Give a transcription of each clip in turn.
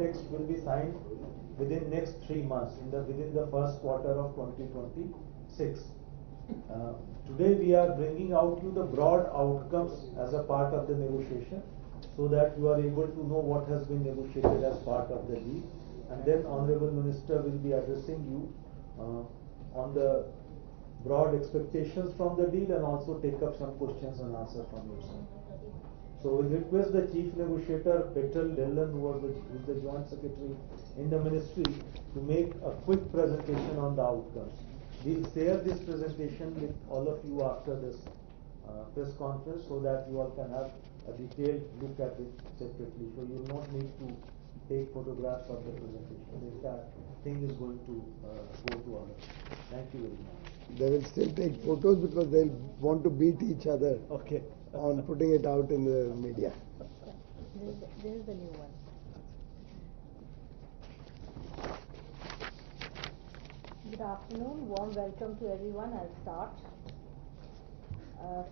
text will be signed within next 3 months, within the first quarter of 2026. Today we are bringing out you the broad outcomes as a part of the negotiation, so that you are able to know what has been negotiated as part of the deal, and then Honorable Minister will be addressing you on the broad expectations from the deal, and also take up some questions and answers from your side. So we request the Chief Negotiator Petrel Dillon, who is the Joint Secretary in the Ministry, to make a quick presentation on the outcomes. We'll share this presentation with all of you after this press conference, so that you all can have a detailed look at it separately. So you will not need to take photographs of the presentation. The entire thing is going to go to others. Thank you very much. They will still take photos because they'll want to beat each other. Okay. On putting it out in the media. This is the new one. Good afternoon, warm welcome to everyone. I'll start.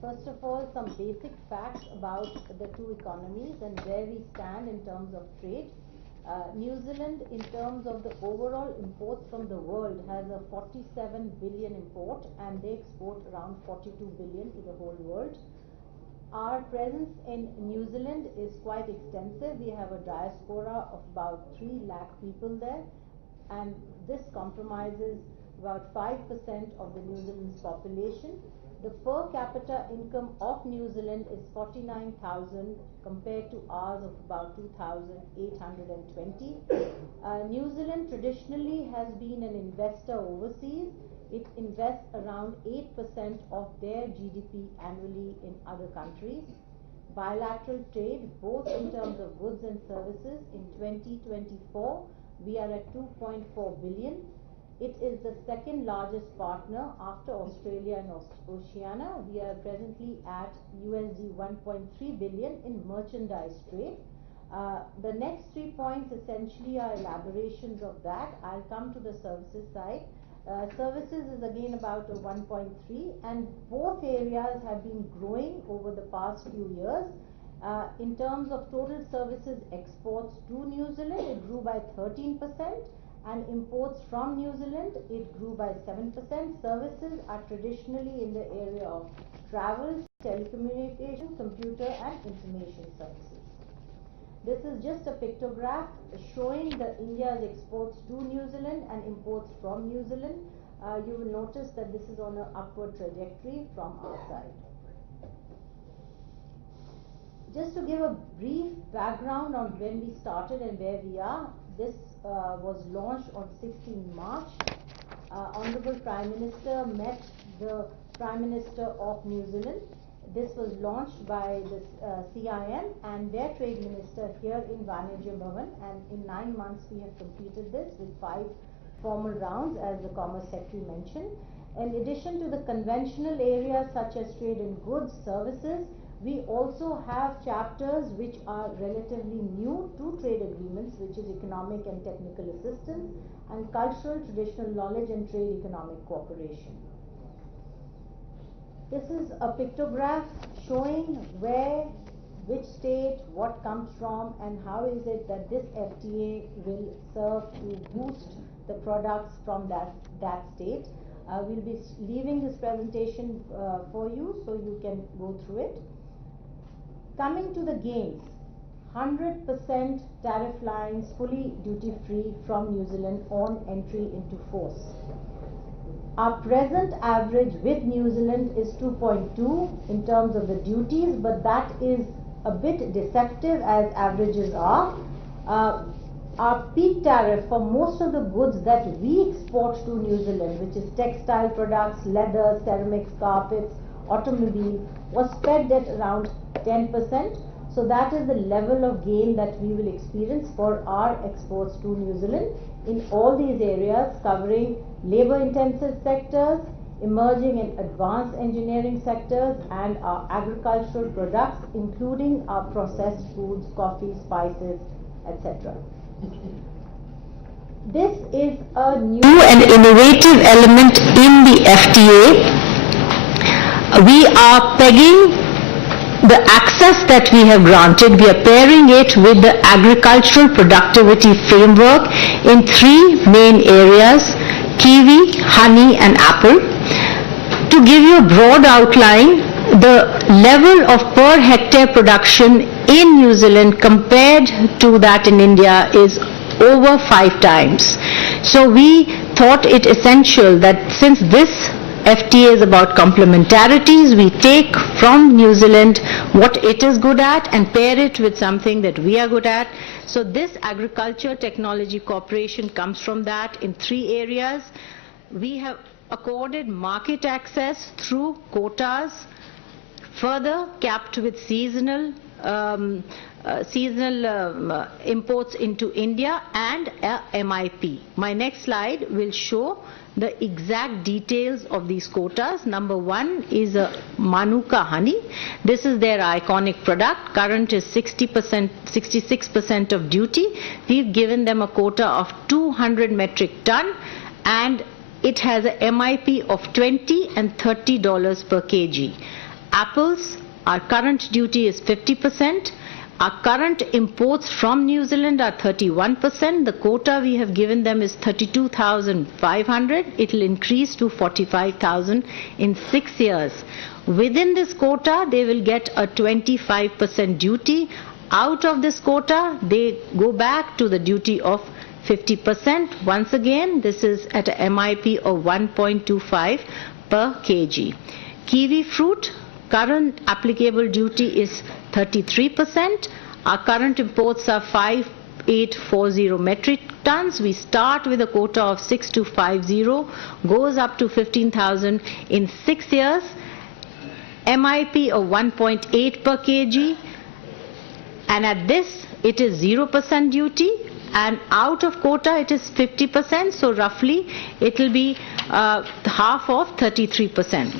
First of all, some basic facts about the two economies and where we stand in terms of trade. New Zealand, in terms of the overall imports from the world, has a 47 billion import, and they export around 42 billion to the whole world. Our presence in New Zealand is quite extensive. We have a diaspora of about 3 lakh people there, and this compromises about 5% of the New Zealand's population. The per capita income of New Zealand is 49,000 compared to ours of about 2,820. New Zealand traditionally has been an investor overseas. It invests around 8% of their GDP annually in other countries. Bilateral trade, both in terms of goods and services, in 2024, we are at 2.4 billion. It is the second largest partner after Australia and Oceania. We are presently at USD 1.3 billion in merchandise trade. The next 3 points essentially are elaborations of that. I'll come to the services side. Services is again about a 1.3, and both areas have been growing over the past few years. In terms of total services exports to New Zealand, it grew by 13%, and imports from New Zealand, it grew by 7%. Services are traditionally in the area of travel, telecommunication, computer and information services. This is just a pictograph showing the India's exports to New Zealand and imports from New Zealand. You will notice that this is on an upward trajectory from our side. Just to give a brief background on when we started and where we are, this was launched on 16 March. Honorable Prime Minister met the Prime Minister of New Zealand. This was launched by the CIM and their Trade Minister here in Vanajya Bhavan, and in 9 months we have completed this with 5 formal rounds, as the Commerce Secretary mentioned. In addition to the conventional areas such as trade in goods, services, we also have chapters which are relatively new to trade agreements, which is economic and technical assistance, and cultural, traditional knowledge and trade economic cooperation. This is a pictograph showing where, which state, what comes from, and how is it that this FTA will serve to boost the products from that state. We'll be leaving this presentation for you, so you can go through it. Coming to the gains, 100% tariff lines fully duty-free from New Zealand on entry into force. Our present average with New Zealand is 2.2 in terms of the duties, but that is a bit deceptive as averages are. Our peak tariff for most of the goods that we export to New Zealand, which is textile products, leather, ceramics, carpets, automobile, was pegged at around 10%. So that is the level of gain that we will experience for our exports to New Zealand in all these areas, covering labor-intensive sectors, emerging and advanced engineering sectors, and our agricultural products, including our processed foods, coffee, spices, etc. This is a new and innovative element in the FTA. We are pegging the access that we have granted, we are pairing it with the agricultural productivity framework in 3 main areas: kiwi, honey and apple. To give you a broad outline, the level of per hectare production in New Zealand compared to that in India is over 5 times. So we thought it essential that since this FTA is about complementarities, we take from New Zealand what it is good at and pair it with something that we are good at. So this Agriculture Technology Corporation comes from that in 3 areas. We have accorded market access through quotas, further capped with seasonal imports into India, and a MIP. My next slide will show the exact details of these quotas. Number 1 is a Manuka honey. This is their iconic product. Current is 60%, 66% of duty. We've given them a quota of 200 metric ton, and it has a MIP of $20 and $30 per kg. Apples, our current duty is 50%. Our current imports from New Zealand are 31%. The quota we have given them is 32,500. It will increase to 45,000 in 6 years. Within this quota, they will get a 25% duty. Out of this quota, they go back to the duty of 50%. Once again, this is at a MIP of 1.25 per kg. Kiwi fruit, current applicable duty is 33%. Our current imports are 5840 metric tons. We start with a quota of 6250, goes up to 15,000 in 6 years. MIP of 1.8 per kg, and at this it is 0% duty, and out of quota it is 50%, so roughly it will be half of 33%.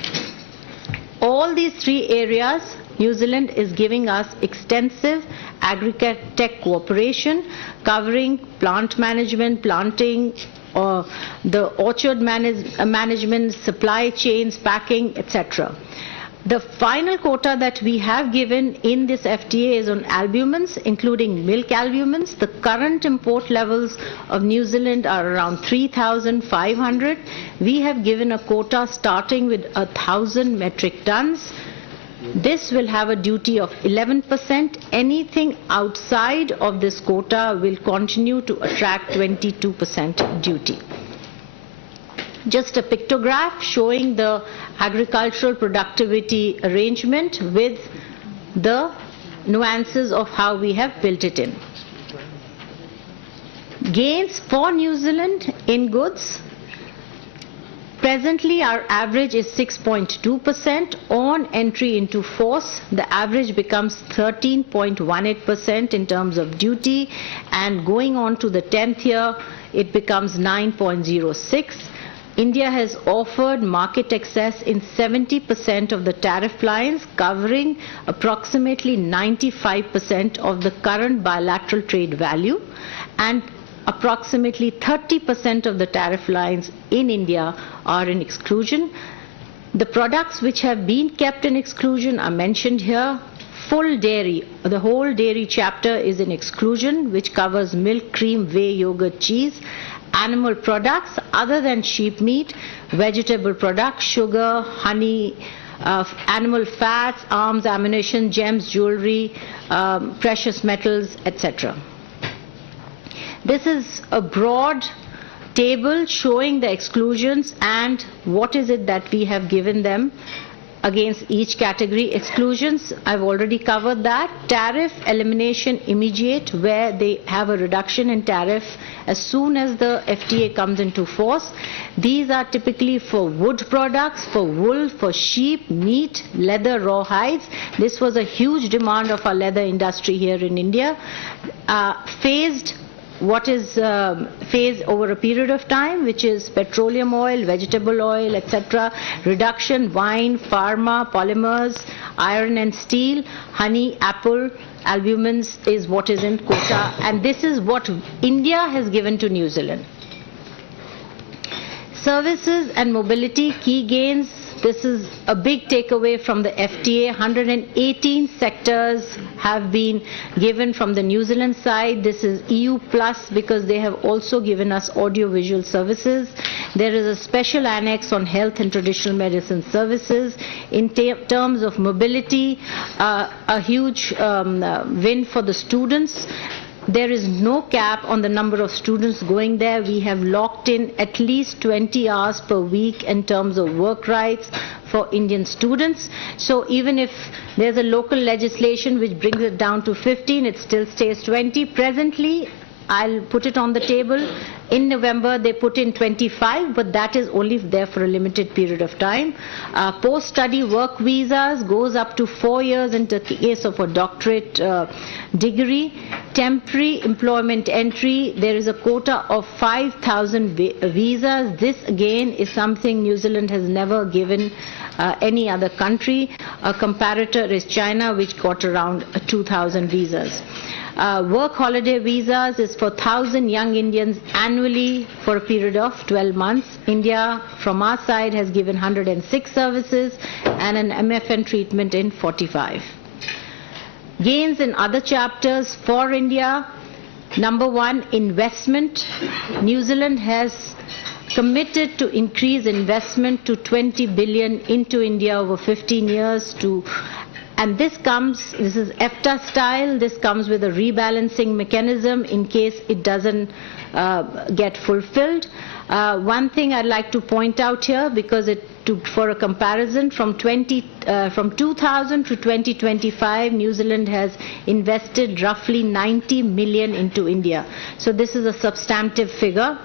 All these 3 areas, New Zealand is giving us extensive agri-tech cooperation covering plant management, planting, the orchard management, supply chains, packing, etc. The final quota that we have given in this FTA is on albumins, including milk albumins. The current import levels of New Zealand are around 3,500. We have given a quota starting with 1,000 metric tons. This will have a duty of 11%. Anything outside of this quota will continue to attract 22% duty. Just a pictograph showing the agricultural productivity arrangement with the nuances of how we have built it in. Gains for New Zealand in goods. Presently our average is 6.2%. On entry into force, the average becomes 13.18% in terms of duty, and going on to the 10th year it becomes 9.06%. India has offered market access in 70% of the tariff lines, covering approximately 95% of the current bilateral trade value, and approximately 30% of the tariff lines in India are in exclusion. The products which have been kept in exclusion are mentioned here. Full dairy, the whole dairy chapter is in exclusion, which covers milk, cream, whey, yogurt, cheese. Animal products other than sheep meat, vegetable products, sugar, honey, animal fats, arms, ammunition, gems, jewelry, precious metals, etc. This is a broad table showing the exclusions and what is it that we have given them against each category. Exclusions, I've already covered that. Tariff elimination immediate, where they have a reduction in tariff as soon as the FTA comes into force. These are typically for wood products, for wool, for sheep, meat, leather, raw hides. This was a huge demand of our leather industry here in India. Phased, what is phased over a period of time, which is petroleum oil, vegetable oil, etc. Reduction, wine, pharma, polymers, iron and steel, honey, apple, albumins is what is in quota, and this is what India has given to New Zealand. Services and mobility, key gains This is a big takeaway from the FTA. 118 sectors have been given from the New Zealand side. This is EU plus because they have also given us audiovisual services. There is a special annex on health and traditional medicine services. In terms of mobility, a huge win for the students. There is no cap on the number of students going there. We have locked in at least 20 hours per week in terms of work rights for Indian students. So even if there's a local legislation which brings it down to 15, it still stays 20. Presently, I'll put it on the table. In November, they put in 25, but that is only there for a limited period of time. Post-study work visas goes up to 4 years in the case of a doctorate degree. Temporary employment entry, there is a quota of 5,000 visas. This again is something New Zealand has never given any other country. A comparator is China, which got around 2,000 visas. Work holiday visas is for 1,000 young Indians annually for a period of 12 months. India, from our side, has given 106 services and an MFN treatment in 45. Gains in other chapters for India. Number one, investment. New Zealand has committed to increase investment to 20 billion into India over 15 years and this is EFTA style, this comes with a rebalancing mechanism in case it doesn't get fulfilled. One thing I'd like to point out here, because for a comparison, from 2000 to 2025, New Zealand has invested roughly 90 million into India. So this is a substantive figure.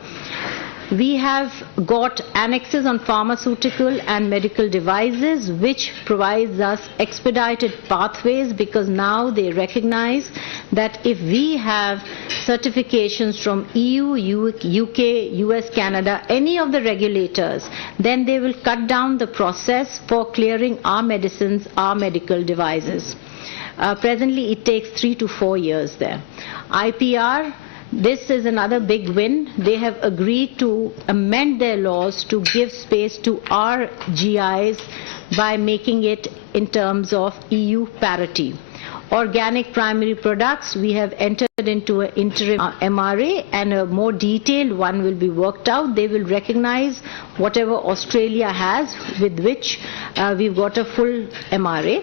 We have got annexes on pharmaceutical and medical devices, which provides us expedited pathways, because now they recognize that if we have certifications from EU, UK, US, Canada, any of the regulators, then they will cut down the process for clearing our medicines, our medical devices. Presently, it takes 3 to 4 years there. IPR, this is another big win. They have agreed to amend their laws to give space to our GIs by making it in terms of EU parity. Organic primary products, we have entered into an interim MRA, and a more detailed one will be worked out. They will recognize whatever Australia has, with which we've got a full MRA.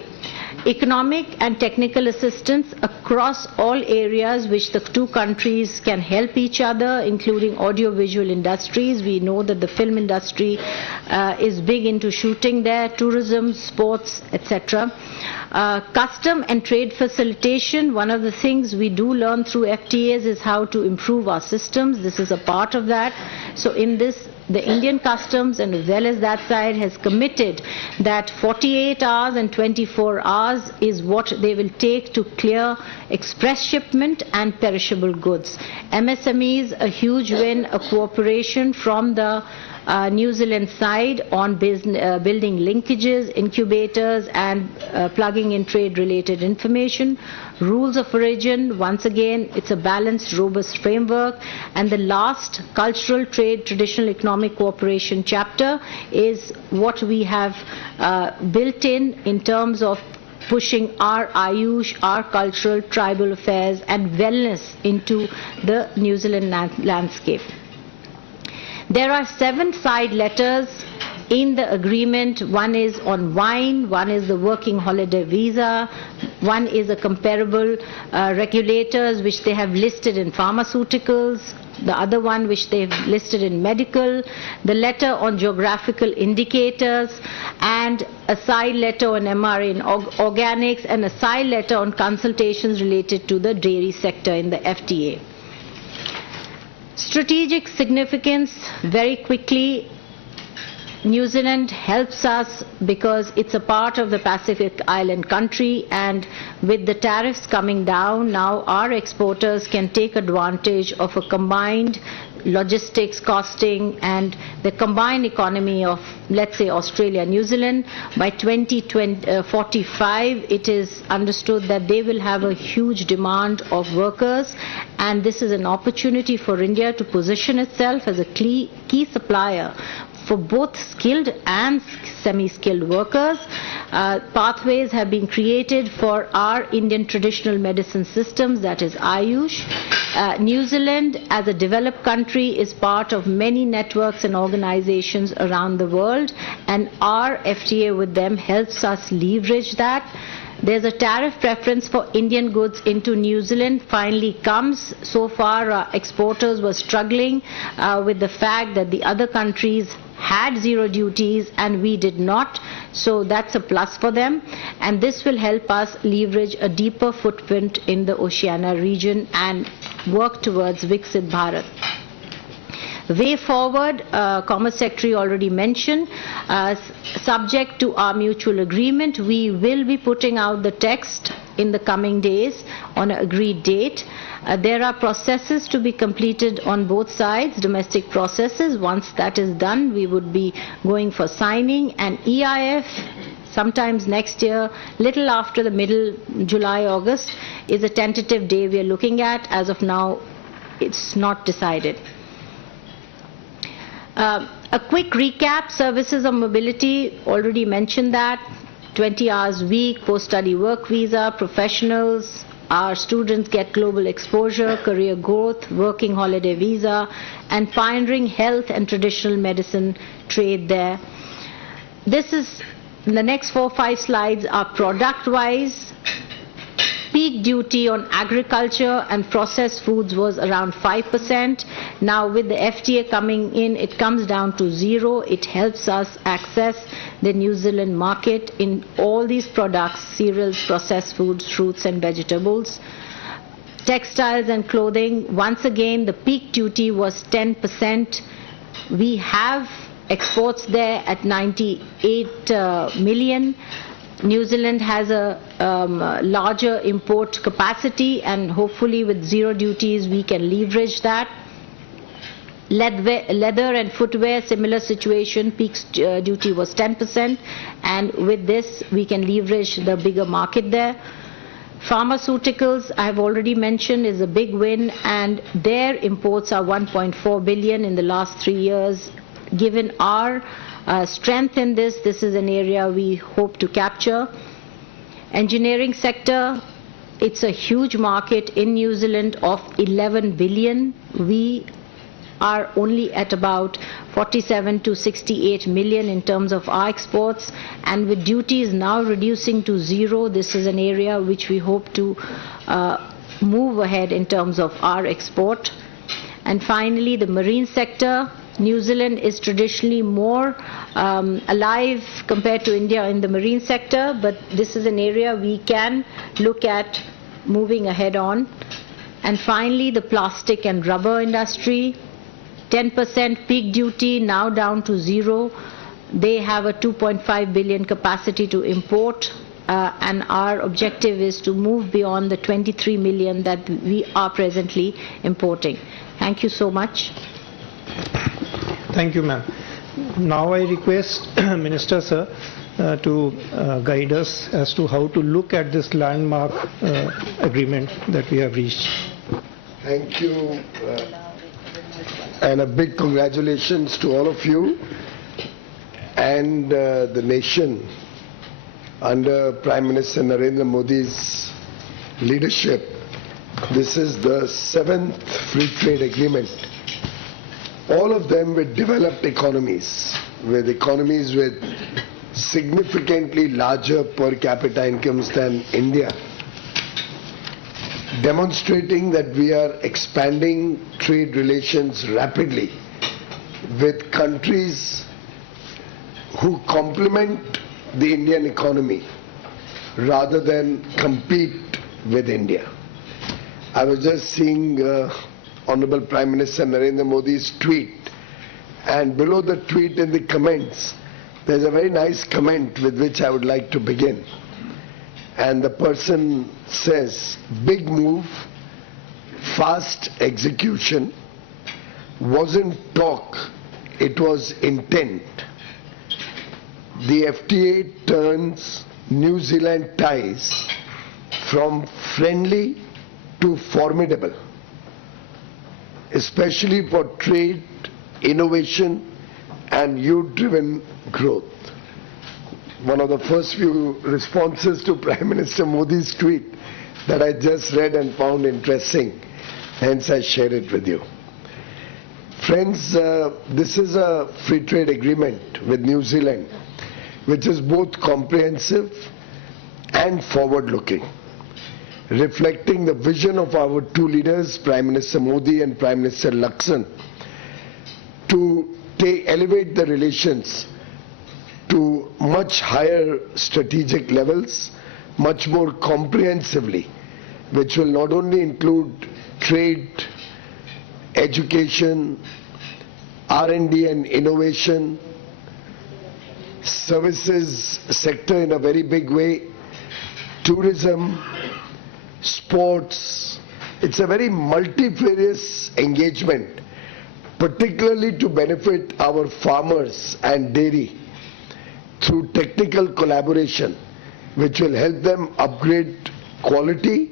Economic and technical assistance across all areas which the two countries can help each other, including audiovisual industries. We know that the film industry is big into shooting there, tourism, sports, etc. Custom and trade facilitation, one of the things we do learn through FTAs is how to improve our systems. This is a part of that. So in this, the Indian customs, and as well as that side, has committed that 48 hours and 24 hours is what they will take to clear express shipment and perishable goods. MSMEs, a huge win, a cooperation from the New Zealand side on building linkages, incubators, and plugging in trade-related information. Rules of origin, once again, it's a balanced, robust framework. And the last, cultural trade, traditional economic cooperation chapter, is what we have built in terms of pushing our Ayush, our cultural, tribal affairs, and wellness into the New Zealand landscape. There are 7 side letters in the agreement. One is on wine, one is the working holiday visa, one is a comparable regulators which they have listed in pharmaceuticals, the other one which they have listed in medical, the letter on geographical indicators, and a side letter on MRA in organics, and a side letter on consultations related to the dairy sector in the FTA. Strategic significance, very quickly, New Zealand helps us because it's a part of the Pacific Island country, and with the tariffs coming down, now our exporters can take advantage of a combined logistics, costing, and the combined economy of, let's say, Australia, New Zealand. By 2045, it is understood that they will have a huge demand of workers, and this is an opportunity for India to position itself as a key supplier for both skilled and semi-skilled workers. Pathways have been created for our Indian traditional medicine systems, that is Ayush. New Zealand, as a developed country, is part of many networks and organizations around the world, and our FTA with them helps us leverage that. There's a tariff preference for Indian goods into New Zealand finally comes. So far, exporters were struggling with the fact that the other countries had zero duties and we did not. So that's a plus for them. And this will help us leverage a deeper footprint in the Oceania region and work towards Viksit Bharat. Way forward, Commerce Secretary already mentioned, subject to our mutual agreement, we will be putting out the text in the coming days on an agreed date. There are processes to be completed on both sides, domestic processes. Once that is done, we would be going for signing, and EIF sometimes next year, little after the middle July, August, is a tentative day we are looking at. As of now, it's not decided. A quick recap, services of mobility, already mentioned that, 20 hours a week, post-study work visa, professionals, our students get global exposure, career growth, working holiday visa, and pioneering health and traditional medicine trade there. This is, the next 4 or 5 slides are product-wise. Peak duty on agriculture and processed foods was around 5%. Now with the FTA coming in, it comes down to 0. It helps us access the New Zealand market in all these products: cereals, processed foods, fruits and vegetables. Textiles and clothing, once again the peak duty was 10%. We have exports there at 98 million. New Zealand has a larger import capacity, and hopefully with zero duties we can leverage that. Leather and footwear, similar situation, peak duty was 10%, and with this we can leverage the bigger market there. Pharmaceuticals, I have already mentioned, is a big win, and their imports are 1.4 billion in the last 3 years. Given our strength in this, this is an area we hope to capture. Engineering sector, it's a huge market in New Zealand of 11 billion. We are only at about 47 to 68 million in terms of our exports, and with duties now reducing to 0, this is an area which we hope to move ahead in terms of our export. And finally, the marine sector. New Zealand is traditionally more alive compared to India in the marine sector, but this is an area we can look at moving ahead on. And finally, the plastic and rubber industry, 10% peak duty, now down to 0. They have a 2.5 billion capacity to import, and our objective is to move beyond the 23 million that we are presently importing. Thank you so much. Thank you, ma'am. Now I request Minister Sir to guide us as to how to look at this landmark agreement that we have reached. Thank you, and a big congratulations to all of you and the nation under Prime Minister Narendra Modi's leadership. This is the 7th free trade agreement. All of them with developed economies with significantly larger per capita incomes than India, demonstrating that we are expanding trade relations rapidly with countries who complement the Indian economy rather than compete with India. I was just seeing Honorable Prime Minister Narendra Modi's tweet, and below the tweet in the comments there's a very nice comment with which I would like to begin. And the person says, big move, fast execution, wasn't talk, it was intent. The FTA turns New Zealand ties from friendly to formidable, especially for trade, innovation and youth-driven growth. One of the first few responses to Prime Minister Modi's tweet that I just read and found interesting, hence I share it with you. Friends, this is a free trade agreement with New Zealand, which is both comprehensive and forward-looking, reflecting the vision of our two leaders, Prime Minister Modi and Prime Minister Lakson, to elevate the relations to much higher strategic levels, much more comprehensively, which will not only include trade, education, R&D and innovation, services sector in a very big way, tourism, sports. It's a very multifarious engagement, particularly to benefit our farmers and dairy through technical collaboration, which will help them upgrade quality,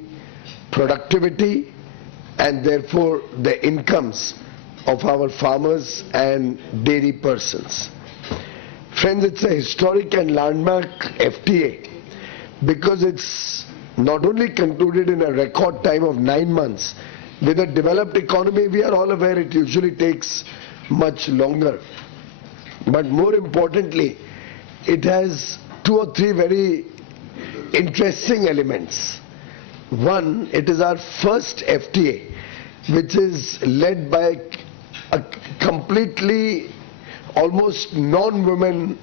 productivity, and therefore the incomes of our farmers and dairy persons. Friends, it's a historic and landmark FTA because it's not only concluded in a record time of 9 months. With a developed economy, we are all aware it usually takes much longer. But more importantly, it has 2 or 3 very interesting elements. One, it is our first FTA which is led by a completely almost non-men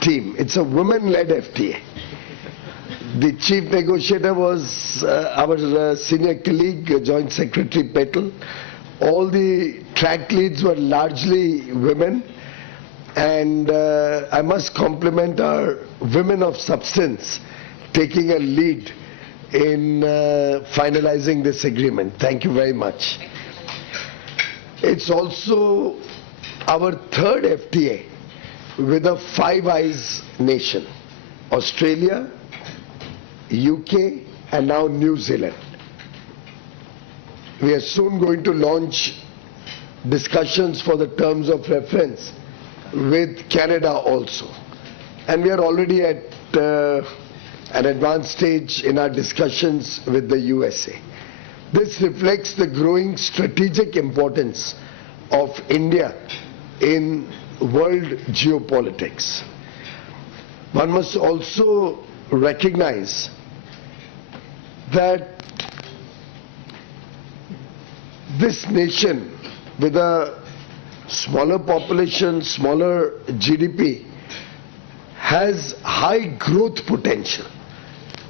team. It's a women-led FTA. The chief negotiator was our senior colleague, Joint Secretary Petal. All the track leads were largely women, and I must compliment our women of substance taking a lead in finalizing this agreement. Thank you very much. It's also our third FTA with a Five Eyes nation: Australia, UK, and now New Zealand. We are soon going to launch discussions for the terms of reference with Canada also. And we are already at an advanced stage in our discussions with the USA. This reflects the growing strategic importance of India in world geopolitics. One must also recognize that this nation, with a smaller population, smaller GDP, has high growth potential.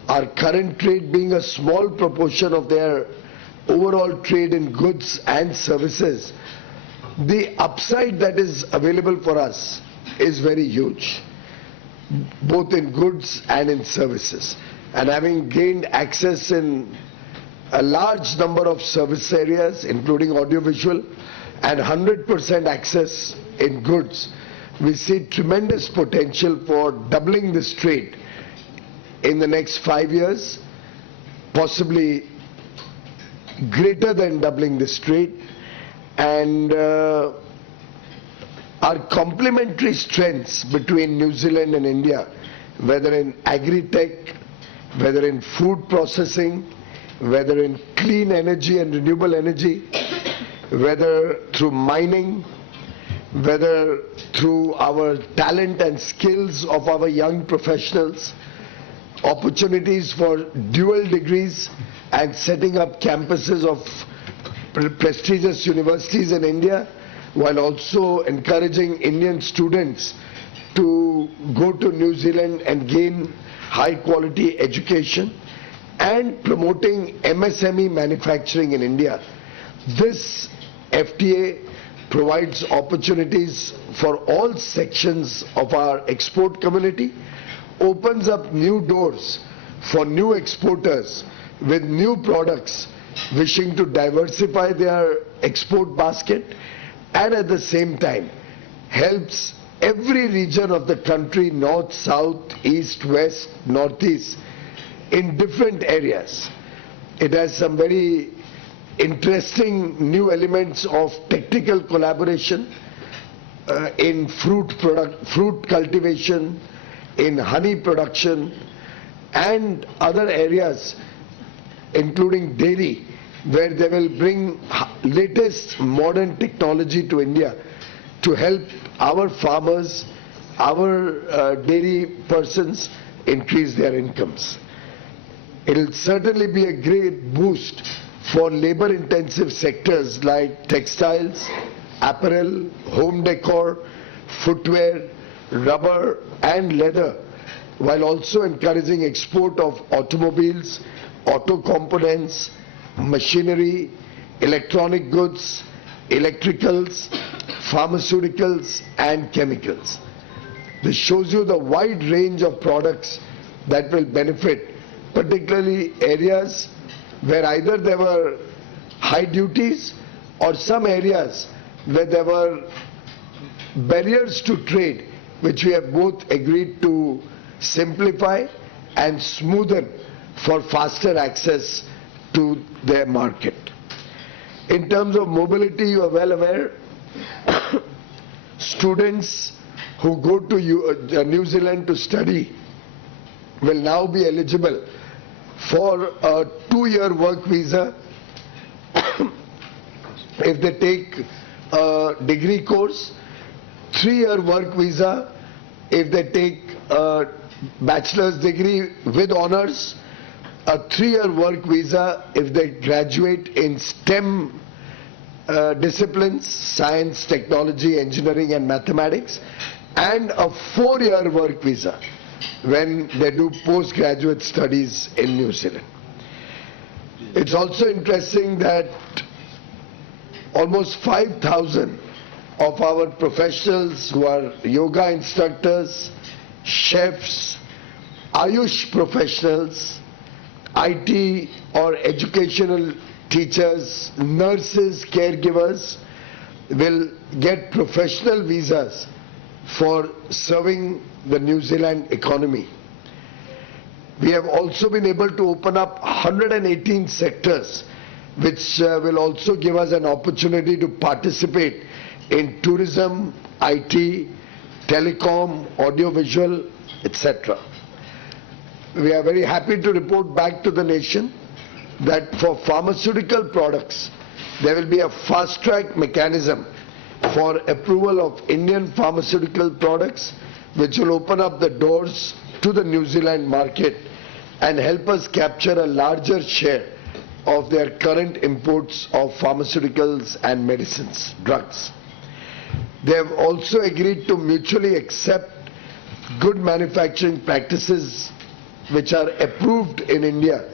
Our current trade being a small proportion of their overall trade in goods and services, the upside that is available for us is very huge, both in goods and in services. And having gained access in a large number of service areas, including audiovisual, and 100% access in goods, we see tremendous potential for doubling this trade in the next 5 years, possibly greater than doubling this trade. And our complementary strengths between New Zealand and India, whether in agri-tech, whether in food processing, whether in clean energy and renewable energy, whether through mining, whether through our talent and skills of our young professionals, opportunities for dual degrees and setting up campuses of prestigious universities in India, while also encouraging Indian students to go to New Zealand and gain high quality education, and promoting MSME manufacturing in India. This FTA provides opportunities for all sections of our export community, opens up new doors for new exporters with new products wishing to diversify their export basket, and at the same time helps every region of the country, north, south, east, west, northeast, in different areas. It has some very interesting new elements of technical collaboration, in fruit cultivation, in honey production, and other areas, including dairy, where they will bring latest modern technology to India to help our farmers, our dairy persons increase their incomes. It will certainly be a great boost for labor-intensive sectors like textiles, apparel, home decor, footwear, rubber and leather, while also encouraging export of automobiles, auto components, machinery, electronic goods, electricals, pharmaceuticals and chemicals. This shows you the wide range of products that will benefit, particularly areas where either there were high duties or some areas where there were barriers to trade, which we have both agreed to simplify and smoothen for faster access to their market. In terms of mobility, you are well aware, students who go to New Zealand to study will now be eligible for a 2-year work visa if they take a degree course, 3-year work visa if they take a bachelor's degree with honors, a 3-year work visa if they graduate in STEM disciplines, science, technology, engineering and mathematics, and a 4-year work visa when they do postgraduate studies in New Zealand. It's also interesting that almost 5,000 of our professionals who are yoga instructors, chefs, Ayush professionals, IT or educational teachers, nurses, caregivers will get professional visas for serving the New Zealand economy. We have also been able to open up 118 sectors which will also give us an opportunity to participate in tourism, IT, telecom, audiovisual, etc. We are very happy to report back to the nation that for pharmaceutical products, there will be a fast-track mechanism for approval of Indian pharmaceutical products, which will open up the doors to the New Zealand market and help us capture a larger share of their current imports of pharmaceuticals and medicines, drugs. They have also agreed to mutually accept good manufacturing practices which are approved in India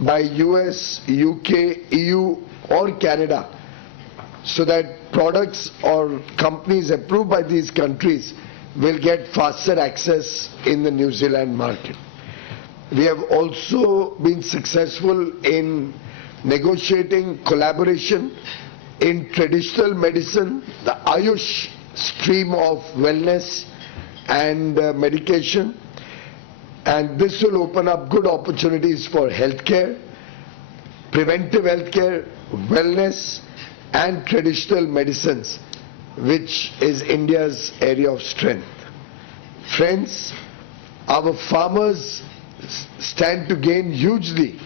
by US, UK, EU or Canada, so that products or companies approved by these countries will get faster access in the New Zealand market. We have also been successful in negotiating collaboration in traditional medicine, the Ayush stream of wellness and medication, and this will open up good opportunities for healthcare, preventive healthcare, wellness and traditional medicines, which is India's area of strength. Friends, our farmers stand to gain hugely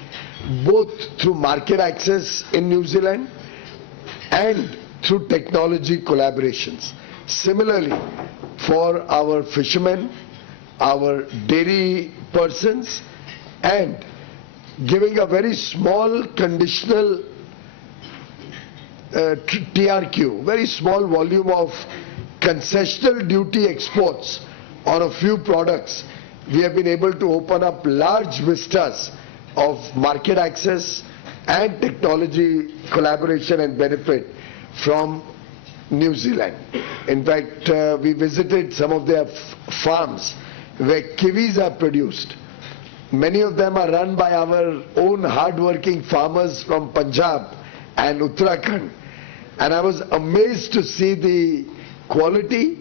both through market access in New Zealand and through technology collaborations. Similarly, for our fishermen, our dairy persons, and giving a very small conditional TRQ, very small volume of concessional duty exports on a few products, we have been able to open up large vistas of market access and technology collaboration and benefit from New Zealand. In fact, we visited some of their farms where kiwis are produced. Many of them are run by our own hard-working farmers from Punjab and Uttarakhand. And I was amazed to see the quality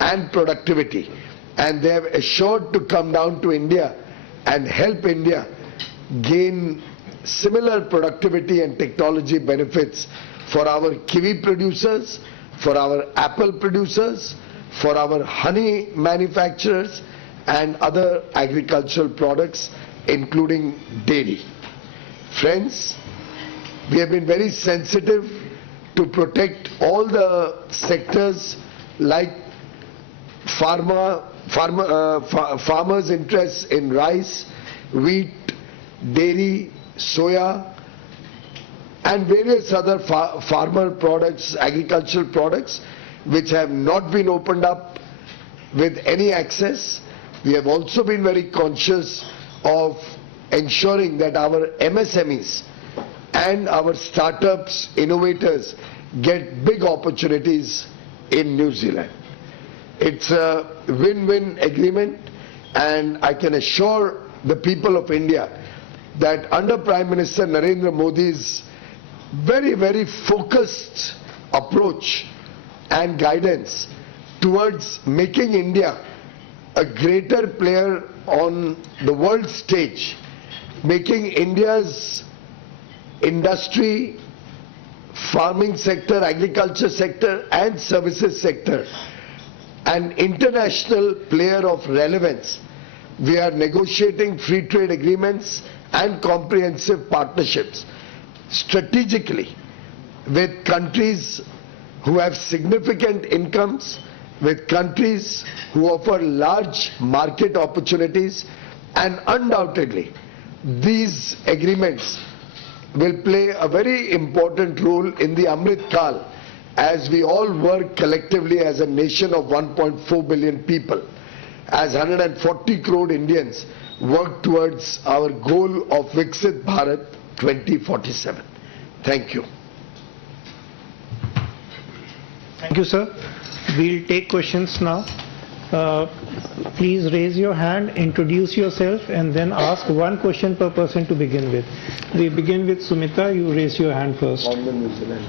and productivity. And they have assured to come down to India and help India gain similar productivity and technology benefits for our kiwi producers, for our apple producers, for our honey manufacturers and other agricultural products, including dairy. Friends, we have been very sensitive to protect all the sectors like farmers' interests in rice, wheat, dairy, soya, and various other farmer products, agricultural products, which have not been opened up with any access. We have also been very conscious of ensuring that our MSMEs and our startups, innovators get big opportunities in New Zealand. It's a win-win agreement, and I can assure the people of India that under Prime Minister Narendra Modi's very, very focused approach and guidance towards making India a greater player on the world stage, making India's industry, farming sector, agriculture sector and services sector an international player of relevance. We are negotiating free trade agreements and comprehensive partnerships strategically with countries who have significant incomes, with countries who offer large market opportunities, and undoubtedly these agreements will play a very important role in the Amrit Kal as we all work collectively as a nation of 1.4 billion people, as 140 crore Indians work towards our goal of Viksit Bharat 2047. Thank you. Thank you, sir. We'll take questions now. Please raise your hand, introduce yourself, and then ask one question per person to begin with. We begin with Sumita. You raise your hand first. On the New Zealand.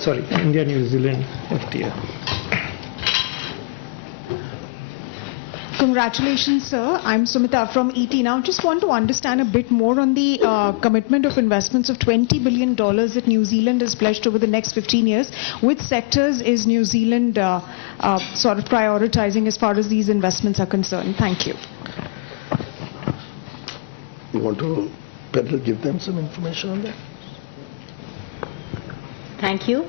Sorry, India-New Zealand FTA. Congratulations, sir. I'm Sumita from ET. Now, just want to understand a bit more on the commitment of investments of $20 billion that New Zealand has pledged over the next 15 years. Which sectors is New Zealand sort of prioritizing as far as these investments are concerned? Thank you. You want to better give them some information on that? Thank you.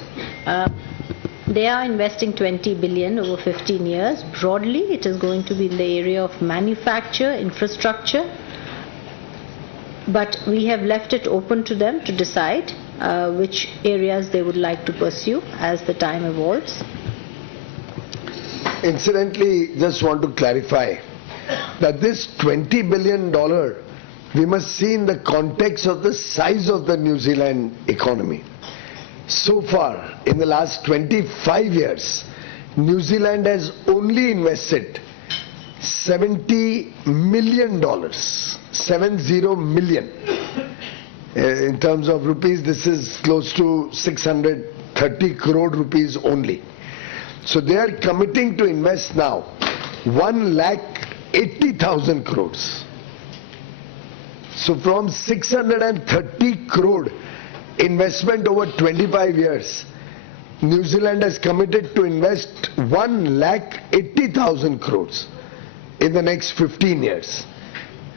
They are investing 20 billion over 15 years. Broadly, it is going to be in the area of manufacture, infrastructure, but we have left it open to them to decide which areas they would like to pursue as the time evolves. Incidentally, just want to clarify that this $20 billion we must see in the context of the size of the New Zealand economy. So far, in the last 25 years, New Zealand has only invested $70 million, 70 million. In terms of rupees, this is close to 630 crore rupees only. So they are committing to invest now 1,80,000 crores. So from 630 crore investment over 25 years, New Zealand has committed to invest 1,80,000 crores in the next 15 years.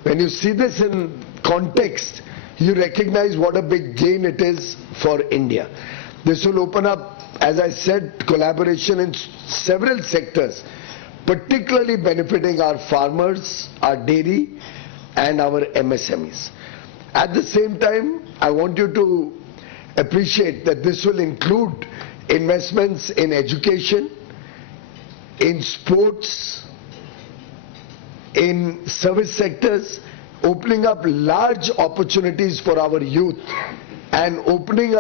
When you see this in context, you recognize what a big gain it is for India. This will open up, as I said, collaboration in several sectors, particularly benefiting our farmers, our dairy and our MSMEs. At the same time, I want you to appreciate that this will include investments in education, in sports, in service sectors, opening up large opportunities for our youth and opening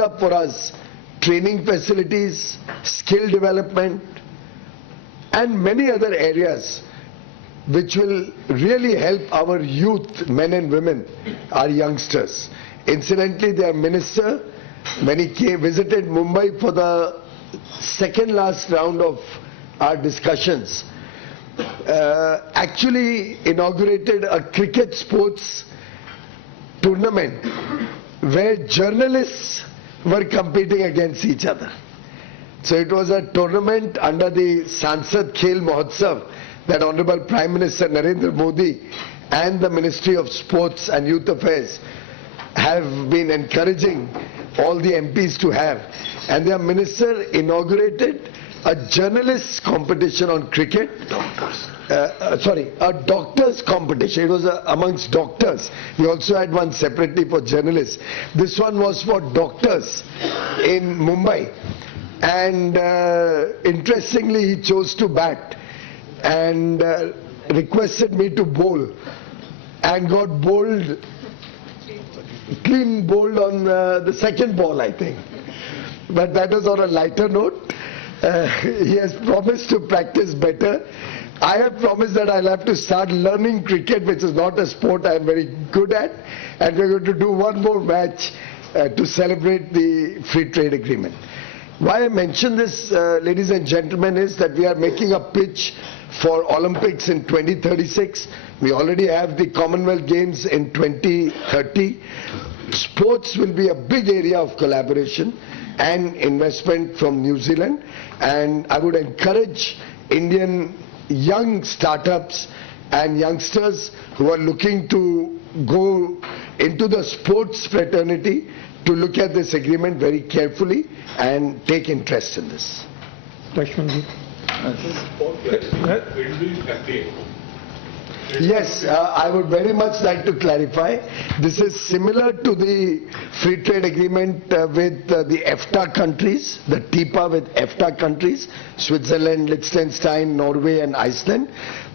up for us training facilities, skill development and many other areas which will really help our youth, men and women, our youngsters. Incidentally, their minister, when he visited Mumbai for the second last round of our discussions, actually inaugurated a cricket sports tournament where journalists were competing against each other. So it was a tournament under the Sansad Khel Mahotsav that Honorable Prime Minister Narendra Modi and the Ministry of Sports and Youth Affairs have been encouraging all the MPs to have. And their minister inaugurated a journalists competition on cricket. A doctors competition. It was amongst doctors. We also had one separately for journalists. This one was for doctors in Mumbai. And interestingly, he chose to bat and requested me to bowl and got bowled, clean bowled on the second ball, I think. But that was on a lighter note. He has promised to practice better. I have promised that I'll have to start learning cricket, which is not a sport I'm very good at, and we're going to do one more match to celebrate the free trade agreement. Why I mention this, ladies and gentlemen, is that we are making a pitch for Olympics in 2036. We already have the Commonwealth Games in 2030. Sports will be a big area of collaboration and investment from New Zealand, and I would encourage Indian young startups and youngsters who are looking to go into the sports fraternity to look at this agreement very carefully and take interest in this. Lakshmanji. Yes, I would very much like to clarify. This is similar to the free trade agreement with the EFTA countries, the TIPA with EFTA countries, Switzerland, Liechtenstein, Norway and Iceland.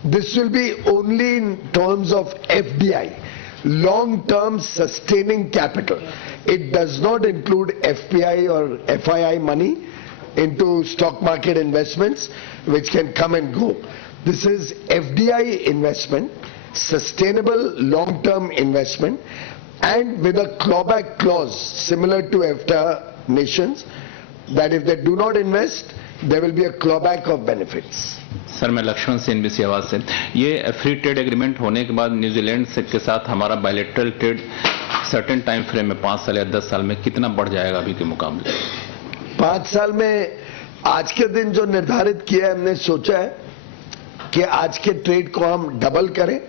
This will be only in terms of FDI, long-term sustaining capital. It does not include FPI or FII money into stock market investments, which can come and go. This is FDI investment, sustainable long-term investment, and with a clawback clause similar to EFTA nations, that if they do not invest, there will be a clawback of benefits. Sir मैं लक्ष्मण से NBC आवाज से ये free trade agreement होने के बाद New Zealand से के साथ हमारा bilateral trade certain time frame में 5 साल या 10 साल में कितना बढ़ जाएगा अभी के मुकाबले? 5 साल में आज के दिन जो निर्धारित किया है, हमने सोचा है कि आज के ट्रेड को हम डबल करें,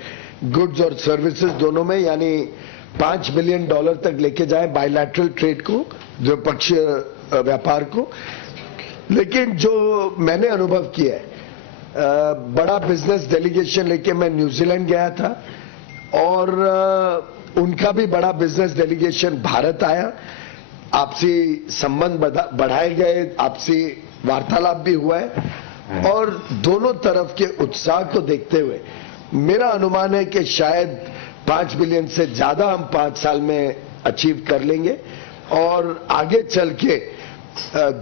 गुड्स और सर्विसेज दोनों में, यानी $5 बिलियन तक लेके जाएं बायलैटरल ट्रेड को, द्विपक्षीय व्यापार को। लेकिन जो मैंने अनुभव किया है, बड़ा बिजनेस डेलीगेशन लेके मैं न्यूजीलैंड गया था और उनका भी बड़ा बिजनेस डेलीगेशन भारत आया, आपसी संबंध बढ़ाए गए, आपसी वार्तालाप भी हुआ है और दोनों तरफ के उत्साह को देखते हुए मेरा अनुमान है कि शायद 5 बिलियन से ज्यादा हम 5 साल में अचीव कर लेंगे और आगे चल के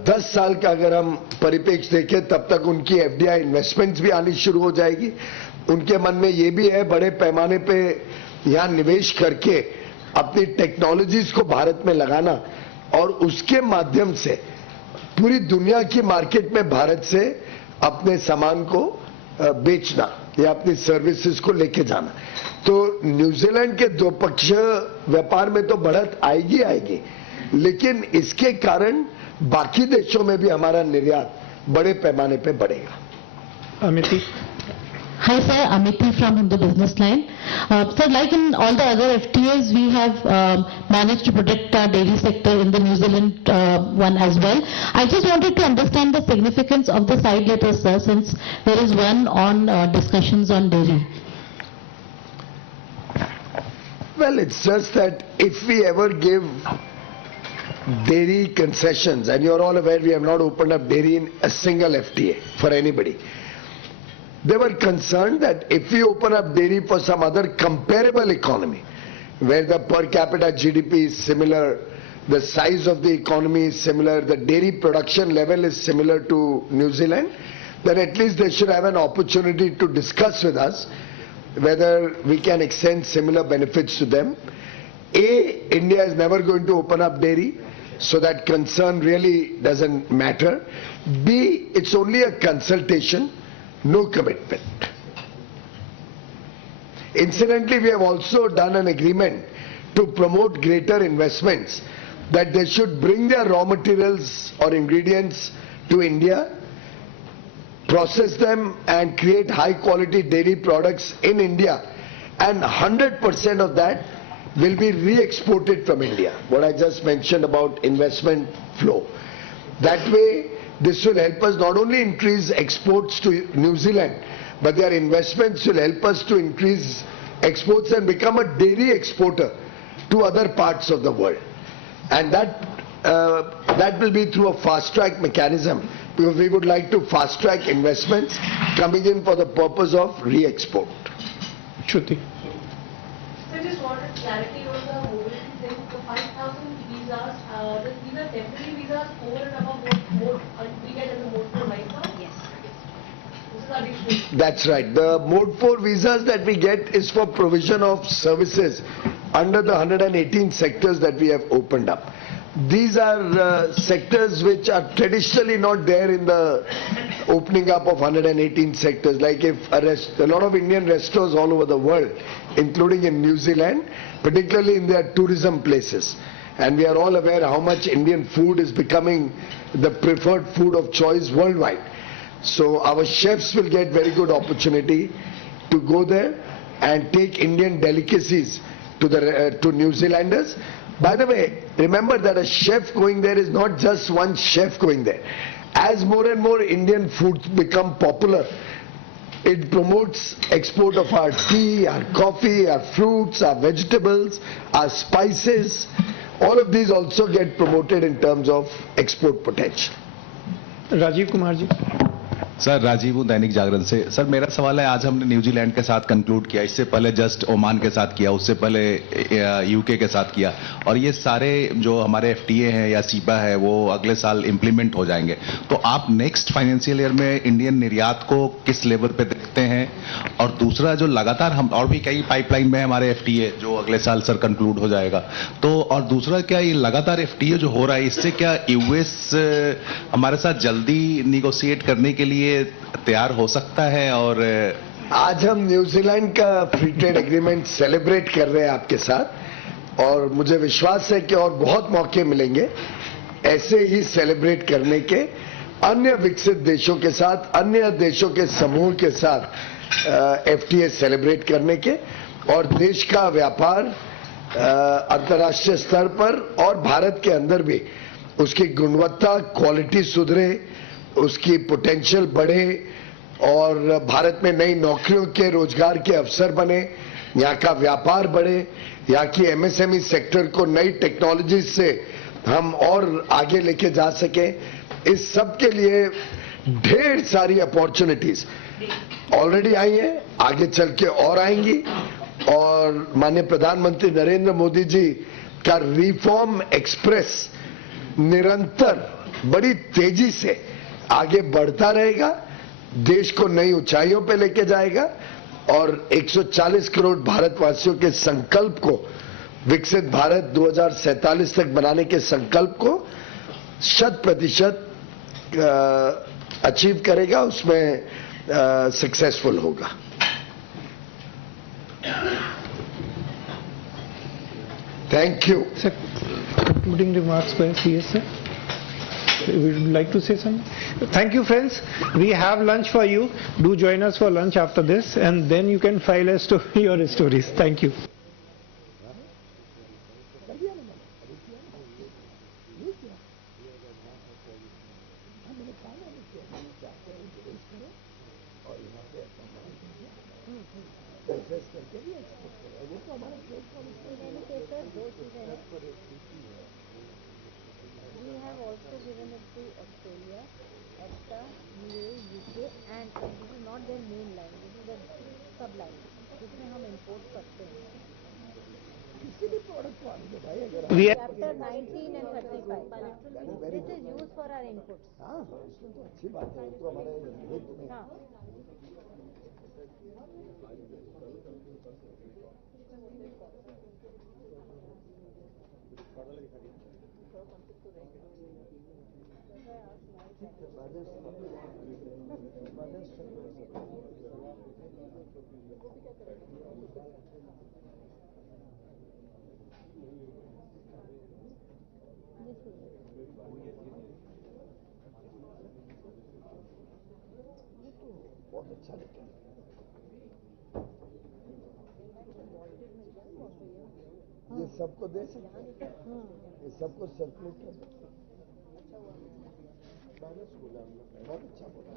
10 साल का अगर हम परिप्रेक्ष्य देखें तब तक उनकी एफडीआई इन्वेस्टमेंट्स भी आनी शुरू हो जाएगी। उनके मन में ये भी है बड़े पैमाने पे यहाँ निवेश करके अपनी टेक्नोलॉजीज को भारत में लगाना और उसके माध्यम से पूरी दुनिया की मार्केट में भारत से अपने सामान को बेचना या अपनी सर्विसेज को लेके जाना। तो न्यूजीलैंड के द्विपक्षीय व्यापार में तो बढ़त आएगी आएगी, लेकिन इसके कारण बाकी देशों में भी हमारा निर्यात बड़े पैमाने पे बढ़ेगा। Amity. Hi sir, Amity from Hindu Business Line. Sir, like in all the other FTAs, we have managed to protect our dairy sector in the New Zealand one as well. I just wanted to understand the significance of the side letters, sir, since there is one on discussions on dairy. Well, it's just that if we ever give dairy concessions, and you're all aware we have not opened up dairy in a single FTA for anybody. They were concerned that if we open up dairy for some other comparable economy, where the per capita GDP is similar, the size of the economy is similar, the dairy production level is similar to New Zealand, then at least they should have an opportunity to discuss with us whether we can extend similar benefits to them. A, India is never going to open up dairy, so that concern really doesn't matter. B, it's only a consultation, no commitment. Incidentally, we have also done an agreement to promote greater investments, that they should bring their raw materials or ingredients to India, process them and create high quality dairy products in India, and 100% of that will be re-exported from India. What I just mentioned about investment flow. That way, this will help us not only increase exports to New Zealand, but their investments will help us to increase exports and become a dairy exporter to other parts of the world. And that will be through a fast-track mechanism, because we would like to fast-track investments coming in for the purpose of re-export. Shruti. So I just wanted clarity on the mobility thing. The 5,000 visas, these are temporary visas over and above what we get as a mode 4 right now? Yes. This is additional. That's right. The Mode 4 visas that we get is for provision of services under the 118 sectors that we have opened up. These are sectors which are traditionally not there in the opening up of 118 sectors. Like if a lot of Indian restaurants all over the world, including in New Zealand, particularly in their tourism places. And we are all aware how much Indian food is becoming the preferred food of choice worldwide. So our chefs will get very good opportunity to go there and take Indian delicacies to New Zealanders. By the way, remember that a chef going there is not just one chef going there. As more and more Indian foods become popular, it promotes export of our tea, our coffee, our fruits, our vegetables, our spices. All of these also get promoted in terms of export potential. Rajiv Kumar ji. Sir Rajiv हूँ दैनिक जागरण से। Sir मेरा सवाल है, आज हमने New Zealand के साथ conclude किया, इससे पहले जस्ट ओमान के साथ किया, उससे पहले यूके के साथ किया, और ये सारे जो हमारे एफटीए हैं या सीपा है वो अगले साल इंप्लीमेंट हो जाएंगे। तो आप नेक्स्ट फाइनेंशियल ईयर में इंडियन निर्यात को किस लेवल पे देखते हैं? और दूसरा जो लगातार हम और भी कई पाइपलाइन में हमारे एफटीए जो अगले साल सर कंक्लूड हो जाएगा, तो और दूसरा क्या ये लगातार एफटीए जो हो रहा है इससे क्या यूएस हमारे साथ जल्दी निगोशिएट करने के लिए तैयार हो सकता है? और आज हम न्यूजीलैंड का फ्री ट्रेड एग्रीमेंट सेलिब्रेट कर रहे हैं आपके साथ, और मुझे विश्वास है कि और बहुत मौके मिलेंगे ऐसे ही सेलिब्रेट करने के अन्य विकसित देशों के साथ, अन्य देशों के समूह के साथ एफटीए सेलिब्रेट करने के, और देश का व्यापार अंतर्राष्ट्रीय स्तर पर और भारत के अंदर भी उसकी गुणवत्ता, क्वालिटी सुधरे, उसकी पोटेंशियल बढ़े और भारत में नई नौकरियों के, रोजगार के अवसर बने, यहाँ का व्यापार बढ़े, यहाँ की एमएसएमई सेक्टर को नई टेक्नोलॉजी से हम और आगे लेके जा सके। इस सब के लिए ढेर सारी अपॉर्चुनिटीज ऑलरेडी आई हैं, आगे चल के और आएंगी, और माननीय प्रधानमंत्री नरेंद्र मोदी जी का रिफॉर्म एक्सप्रेस निरंतर बड़ी तेजी से आगे बढ़ता रहेगा, देश को नई ऊंचाइयों पे लेके जाएगा, और 140 करोड़ भारतवासियों के संकल्प को, विकसित भारत 2047 तक बनाने के संकल्प को 100% अचीव करेगा, उसमें सक्सेसफुल होगा। Thank you. Concluding remarks by CS sir. Would you like to say something? Thank you, friends. We have lunch for you. Do join us for lunch after this, and then you can file your stories. Thank you. We have also given it to Australia, EFTA, UAE, UK, and this is not their main line, this is the sub-line, जिसमें हम import करते हैं। We have Chapter 19 and 35. This is used for our inputs. हाँ। सबको दे सकते हैं, ये सबको सर्कुलेट कर दें। बहुत अच्छा बोला।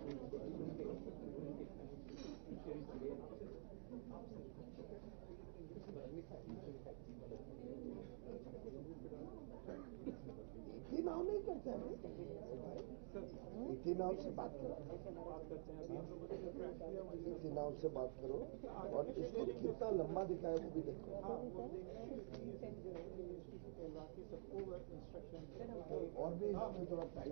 इथेनॉल नहीं करते हैं, इथेनॉल से बात करो, इथेनॉल से बात करो और इसको कितना लंबा दिखाए वो भी देखो। और भी इसमें थोड़ा टाइट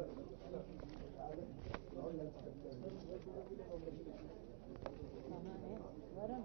वरुण